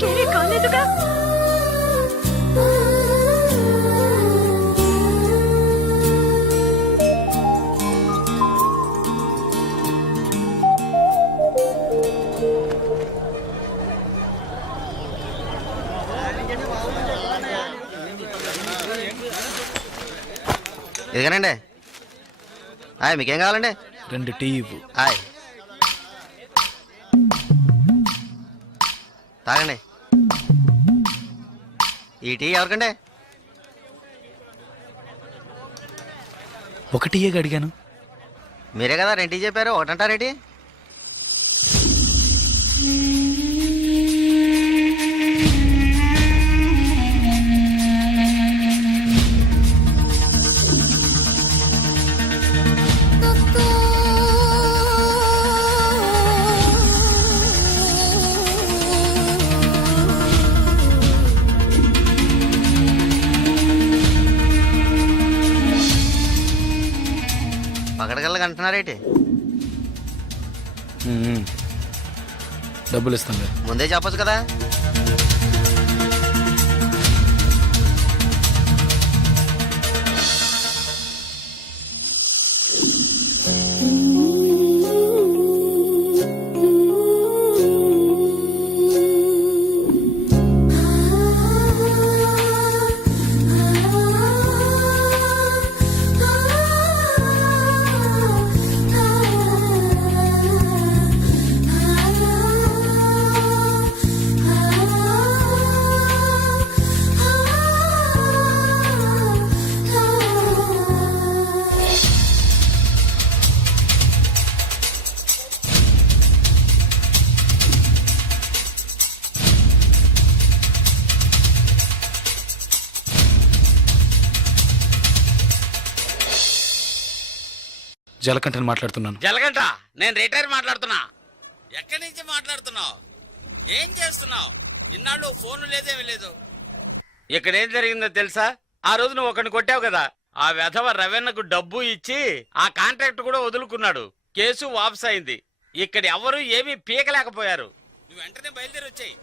నీకేమీ కాలేదుగా? ఇదిగానండి. మీకేం కావాలండి? 2 టీ ఇవ్వు. తాగండి. ఈ టీ ఎవరికండి? 1 టీయే అడిగాను. మీరే కదా 2 టీ చెప్పారు, ఒకటంటారేటి? పగడగల్లగా అంటున్నారేటి? డబ్బులు ఇస్తాను. ముందే చెప్పొచ్చు కదా. జలకంఠని మాట్లాడుతున్నాను. జలకంఠ, నేను రిటైర్ మాట్లాడుతున్నా. ఎక్కడి నుంచి మాట్లాడుతున్నావు? ఏం చేస్తున్నావు? ఇన్నాళ్ళు ఫోన్ లేదేమీ లేదు. ఇక్కడ ఏం జరిగిందో తెలుసా? ఆ రోజు నువ్వు ఒకరిని కొట్టావు కదా, ఆ వెధవ రవెన్నకు డబ్బు ఇచ్చి ఆ కాంట్రాక్ట్ కూడా వదులుకున్నాడు. కేసు వాపస్ అయింది. ఇక్కడ ఎవరు ఏమీ పీకలేకపోయారు. నువ్వు వెంటనే బయలుదేరి వచ్చాయి.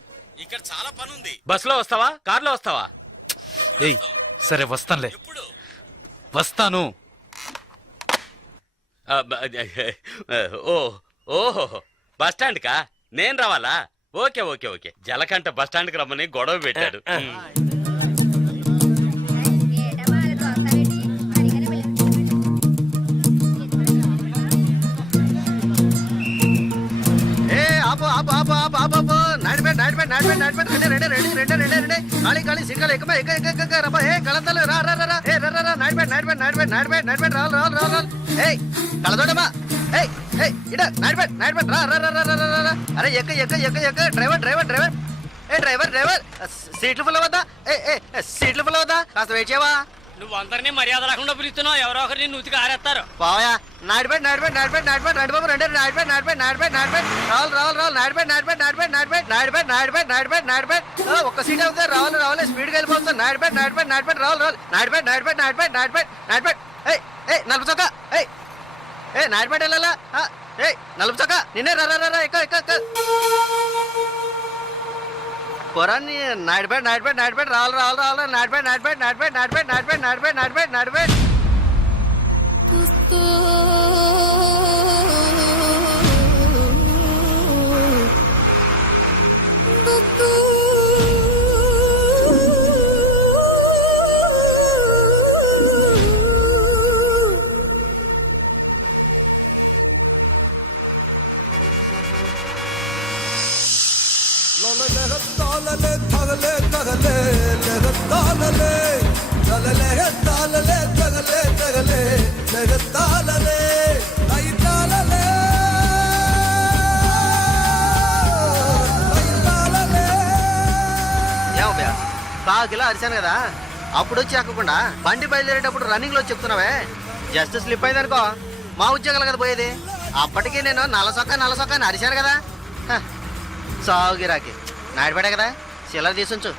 ఇక్కడ చాలా పని ఉంది. బస్సులో వస్తావా, కారులో వస్తావా? ఏయ్ సరే వస్తానులే. ఎప్పుడు వస్తాను. ఓహో బస్టాండ్ కా నేను రావాలా? Okay okay okay. Jalakantha bus stand కి రమ్మని గొడవ పెట్టాడు. అరే ఎక్క ఎక్క ఎక్క ఎక్క. Driver driver driver driver driver సీట్లు ఫుల్ అవద్దా? సీట్లు ఫుల్ అవద్దా? కాస్త వెయిట్ చేయవా? నువ్వు అందరినీ మర్యాద రాకుండా పిలుస్తున్నావు. ఎవరో ఒకరిని నూతికి ఆరేస్తారు. పోయా. నాడిపేట నాడిపేట నాడిపేట నాడిపేట నాడిబాబు రెండు నాడిపేట నాడిపేట నాడిపేట నాడిపేట రావాలి రావాలి రావాలి. నాడిపేట నాడిపేట నాడిపేట నాడిపేట నాడిపేట నాడిపేట నాడిపేట నాడిపేట ఒక్క సీట్ అవుతుంది. రావాలి రావాలి స్పీడ్గా వెళ్ళిపోతుంది. నాడిపేట నాడిపేట నాడిపేట రావాలి రావాలి. నాడిపేట నాడిపేట నాడిపేట నాడిపేట నాడిపేట. నలుపు చొక్క. నాడిపేట వెళ్ళాలా? నలుపు చొక్క నిన్నే రా రా రా. ఎక్క ఎక్క ఎక్క. పొరాన్ని నాడిపేట నాడిపేట నాడిపేట రావాలి రావాలి రావాలి. నాడిపేట నాడిపేట నాడిపేట నాడిపేట నాడిపేట నాడిపేట నాడిపేట నాడిపేట. బాగా అరిశాను కదా, అప్పుడు వచ్చి ఎక్కకుండా బండి బయలుదేరేటప్పుడు రన్నింగ్ లో చెప్తున్నావే. జస్ట్ స్లిప్ అయిందనుకో మా ఉద్యోగాలు కదా పోయేది. అప్పటికీ నేను నల్లసొక్క అని అరిశాను కదా. సాగుగిరాకి నాడిపేట కదా, చిల్లర తీసుంచు.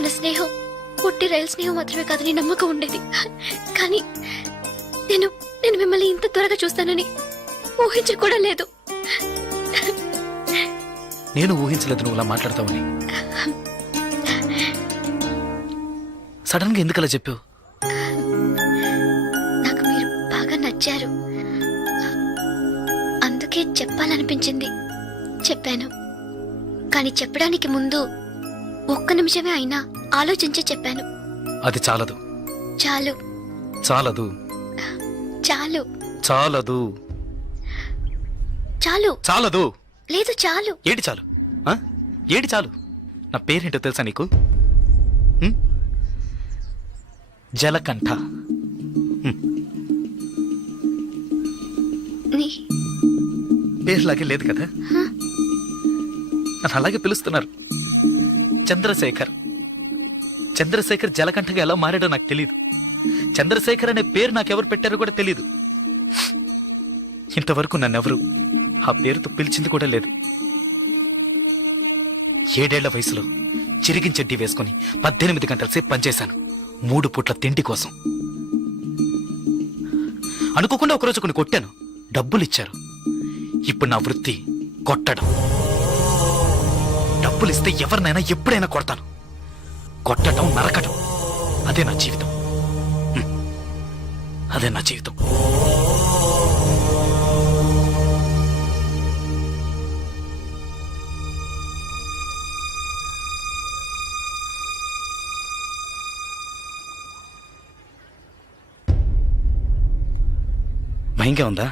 మన స్నేహం పుట్టి రైలు స్నేహం మాత్రమే కాదని నమ్మకం ఉండేది. కానీ నేను నేను మిమ్మల్ని ఇంత త్వరగా చూస్తానని ఊహించి కూడా లేదు. నేను ఊహించలేదు నువ్వు ఇలా మాట్లాడతావని. సడన్ గా ఎందుకు అలా చెప్పావు? నాకు మీరు బాగా నచ్చారు, అందుకే చెప్పాలనిపించింది, చెప్పాను. కానీ చెప్పడానికి ముందు ఒక్క నిమిషమే అయినా ఆలోచించి చెప్పాను. అది చాలదు. చాలు చాలదు. చాలు చాలదు. చాలు చాలదు. లేదు చాలు. ఏటి చాలు? ఆ? ఏటి చాలు? నా పేరేంటో తెలుసా నీకు? ఉం? జలకంఠ. నీ- పేరులాగే లేదు కదా? నన్ను అలాగే పిలుస్తున్నారు. చంద్రశేఖర్. చంద్రశేఖర్ జలకంఠగా ఎలా మారాడో నాకు తెలియదు. చంద్రశేఖర్ అనే పేరు నాకెవరు పెట్టారో కూడా తెలీదు. ఇంతవరకు నన్నెవరు ఆ పేరుతో పిలిచింది కూడా లేదు. 7 ఏళ్ల వయసులో చిరిగించెడ్డి వేసుకుని 18 గంటల సేపు పనిచేశాను 3 పూట్ల తిండి కోసం. అనుకోకుండా ఒకరోజు కొన్ని కొట్టాను, డబ్బులు ఇచ్చారు. ఇప్పుడు నా వృత్తి కొట్టడం. డబ్బులు ఇస్తే ఎవరినైనా ఎప్పుడైనా కొడతాను. కొట్టడం, నరకడం, అదే నా జీవితం. అదే నా జీవితం. భయంగా ఉందా?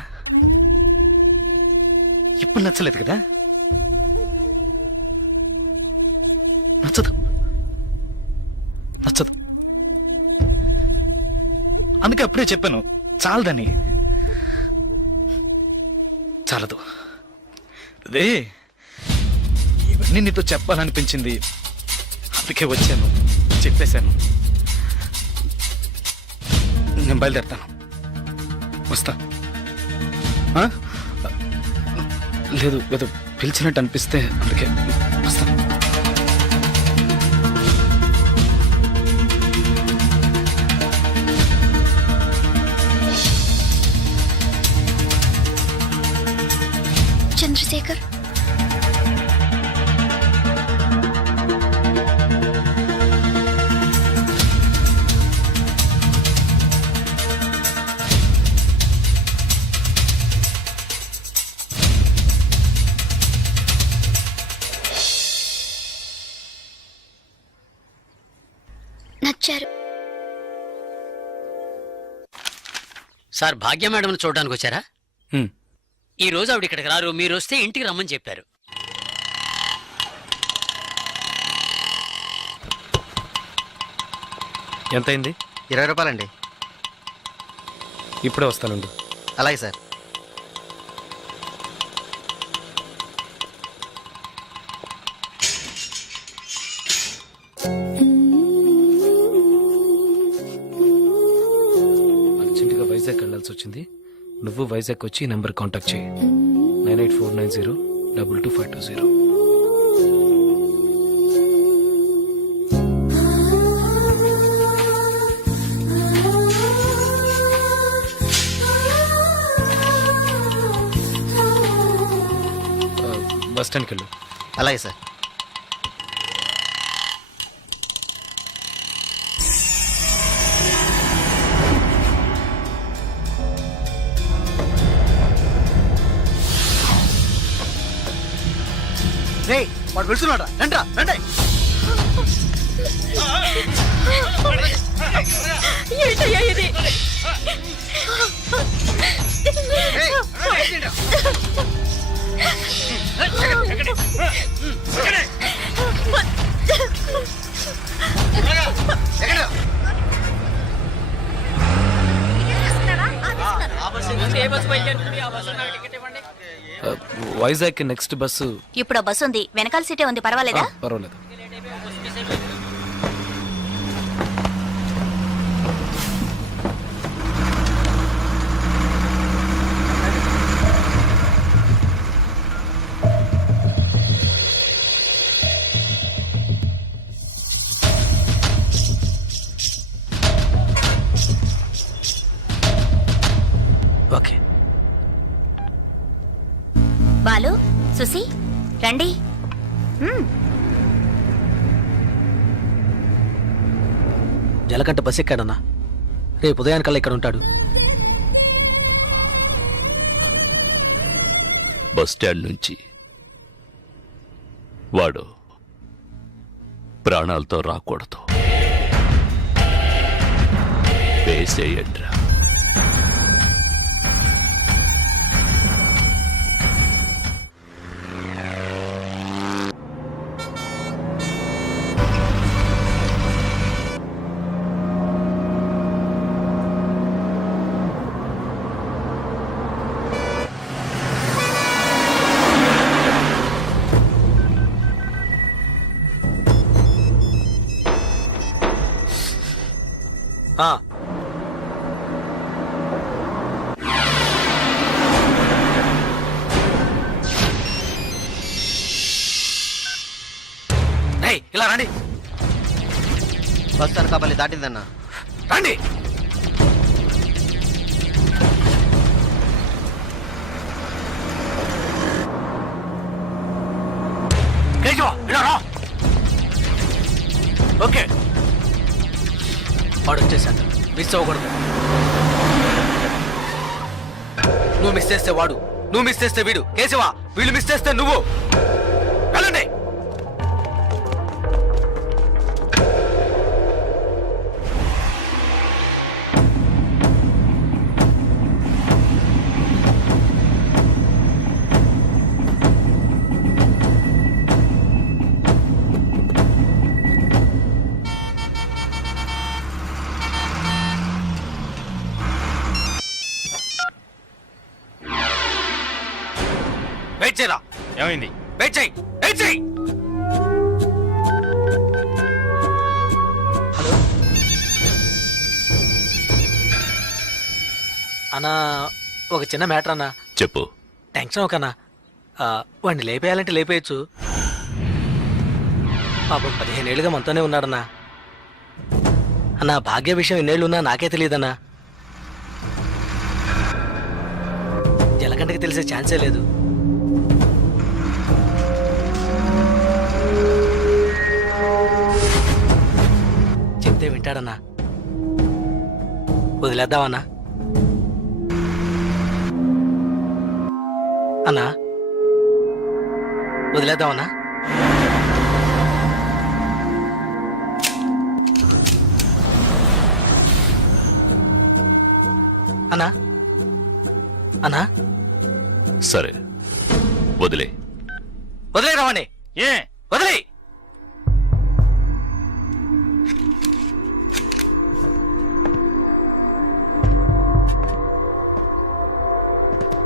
ఇప్పుడు నచ్చలేదు కదా? నచ్చదు. నచ్చదు. అందుకే అప్పుడే చెప్పాను చాలదని. చాలదు. అదే ఇవన్నీ నీతో చెప్పాలనిపించింది, అందుకే వచ్చాను, చెప్పేశాను. నేను బయలుదేరుతాను. వస్తా. ఆ? లేదు ఏదో పిలిచినట్టు అనిపిస్తే అందుకే వస్తా. చంద్రశేఖర్, నచ్చారు. సార్ భాగ్య మేడం చూడడానికి వచ్చారా? హ్మ్. ఈ రోజు ఆవిడ ఇక్కడికి రారు, మీరు వస్తే ఇంటికి రమ్మని చెప్పారు. ఎంతైంది? 20 రూపాయలండి. ఇప్పుడే వస్తానుండు. అలాగే సార్. అర్జెంటుగా వైజాగ్ వెళ్ళాల్సి వచ్చింది. నువ్వు వైజాగ్ వచ్చి ఈ నెంబర్ కాంటాక్ట్ చేయి. 9849022520. బస్ స్టాండ్కి వెళ్ళు. అలాగే సార్. రే వాడు వెళ్తున్నాడు. రండ్రా రండి. ఏంటయ్యా ఇది? ఏయ్, ఏంటిరా? ఎక్కడ? Vizag next bus. ఇప్పుడు ఆ బస్సు ఉంది, వెనకాల సీటే ఉంది, పర్వాలేదా? పర్వాలేదు. ఓకే. బాలు, సుసి, రండి. జలకంట బస్ ఎక్కాడన్నా, రేపు ఉదయానికల్లా ఇక్కడ ఉంటాడు. బస్ స్టాండ్ నుంచి వాడు ప్రాణాలతో రాకూడదు. వేసేయండ్రా. ఇలా రండి, బస్ అనకాపల్లి దాటిందన్నా. రండి. కేశవ, ఇలా రా. ఓకే, వాడు వచ్చేసాడు, మిస్ అవ్వకూడదు. నువ్వు మిస్ చేస్తే వాడు, నువ్వు మిస్ చేస్తే వీడు. కేశవ, వీళ్ళు మిస్ చేస్తే నువ్వు. వెళ్ళండి. వెయిట్ చేయరా. ఏమైంది? వెయిట్ చేయి, వెయిట్ చేయి. హలో అన్నా, ఒక చిన్న మ్యాటర్ అన్నా. చెప్పు. టెన్షన్ ఒకనా, వాడిని లేపేయాలంటే లేపేయచ్చు. పాపం 15 ఏళ్ళుగా మనతోనే ఉన్నాడన్నా. అన్నా, భాగ్య విషయం ఎన్నేళ్ళున్నా నాకే తెలియదన్నా. జలకంటకి తెలిసే ఛాన్సే లేదు. చెప్తే వింటాడన్నా. వదిలేద్దామన్నా. అన్నా, వదిలేద్దామన్నా. అన్నా, అన్నా, సరే వదిలే. వదిలే రావండి. ఏ వదిలే.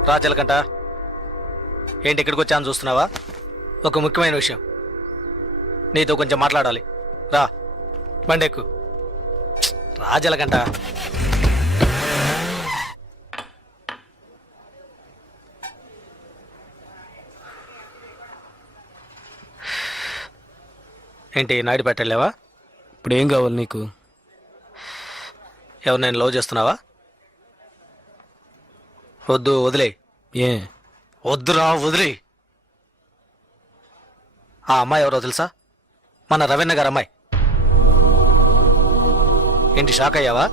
రా జలకంట. ఏంటి ఇక్కడికి వచ్చాను చూస్తున్నావా? ఒక ముఖ్యమైన విషయం నీతో కొంచెం మాట్లాడాలి. రా, బండెక్కు. రా జలకంట. ఏంటి నాయుడు పెట్టలేవా? ఇప్పుడు ఏం కావాలి నీకు? ఎవరు నేను లవ్ చేస్తున్నావా? వద్దు, వదిలే. ఏ వద్దురా, వదిలే. ఆ అమ్మాయి ఎవరో తెలుసా? మన రవీణ గారు అమ్మాయి. ఏంటి షాక్ అయ్యావా?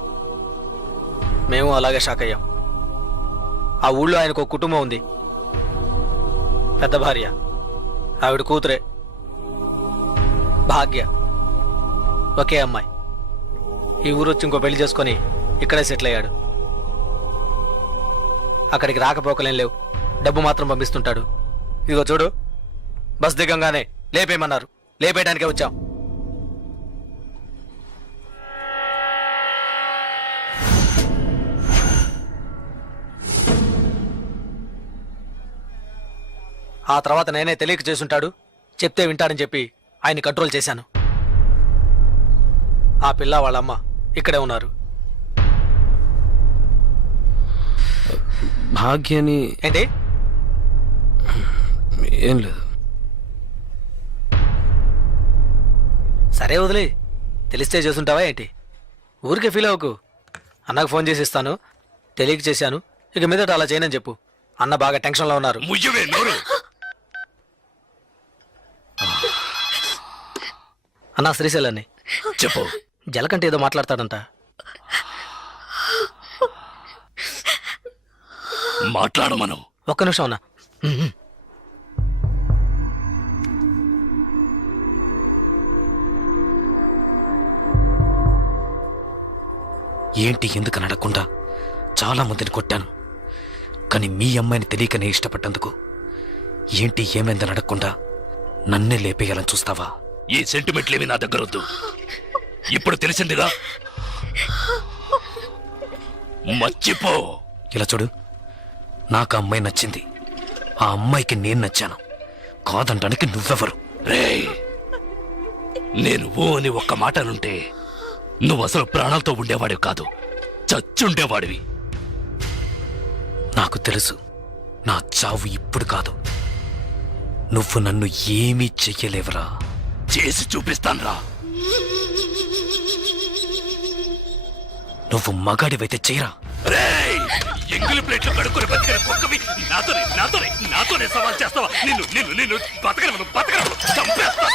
మేము అలాగే షాక్ అయ్యాం. ఆ ఊళ్ళో ఆయనకు ఒక కుటుంబం ఉంది, పెద్ద భార్య, ఆవిడ కూతురే భాగ్య, ఒకే అమ్మాయి. ఈ ఊరు వచ్చి ఇంకో పెళ్లి చేసుకొని ఇక్కడే సెటిల్ అయ్యాడు. అక్కడికి రాకపోకలేం లేవు, డబ్బు మాత్రం పంపిస్తుంటాడు. ఇదిగో చూడు, బస్ దిగంగానే లేపేయమన్నారు, లేపేయడానికే వచ్చాం. ఆ తర్వాత నేనే తెలియక చేసుంటాడు, చెప్తే వింటాడని చెప్పి ఆయన్ని కంట్రోల్ చేశాను. ఆ పిల్ల వాళ్ళమ్మ ఇక్కడే ఉన్నారు. భాగ్యని ఏంటి? ఏం లేదు. సరే వదిలే, తెలిస్తే చేసుంటావా ఏంటి? ఊరికే ఫీల్ అవ్వకు. అన్నకు ఫోన్ చేసి ఇస్తాను, తెలియక చేశాను, ఇక మీదట అలా చేయనని చెప్పు. అన్న బాగా టెన్షన్లో ఉన్నారు. ముయ్యవే నోరు. అన్న శ్రీశైలాన్ని చెప్పు. జలకంటే ఏదో మాట్లాడతాడంట. మాట్లాడమను. ఒక్క నిమిషం అన్న. ఏంటి ఎందుకు అడగకుండా చాలా మందిని కొట్టాను, కానీ మీ అమ్మాయిని తెలియకనే ఇష్టపడ్డందుకు ఏంటి ఏమైందని అడగకుండా నన్నే లేపేయాలని చూస్తావా? ఈ సెంటిమెంట్లేవి నా దగ్గర వద్దు. ఇప్పుడు తెలిసిందిగా, మర్చిపో. ఇలా చూడు, నాకు ఆ అమ్మాయి నచ్చింది, ఆ అమ్మాయికి నేను నచ్చాను. కాదంటానికి నువ్వెవరు? రేయ్, నేను ఓ అని ఒక్క మాట అనుంటే నువ్వు అసలు ప్రాణాలతో ఉండేవాడివి కాదు, చచ్చుండేవాడివి. నాకు తెలుసు, నా చావు ఇప్పుడు కాదు. నువ్వు నన్ను ఏమీ చెయ్యలేవరా. చేసి చూపిస్తాన్రా. నువ్వు మగాడివైతే చెయ్యరా. రేయ్, ఎంగిలి ప్లేట్లు కడుక్కొని బతికిన కుక్కవి నాతోనే సవాల్ చేస్తావా? నిన్ను బతకను చంపేస్తా.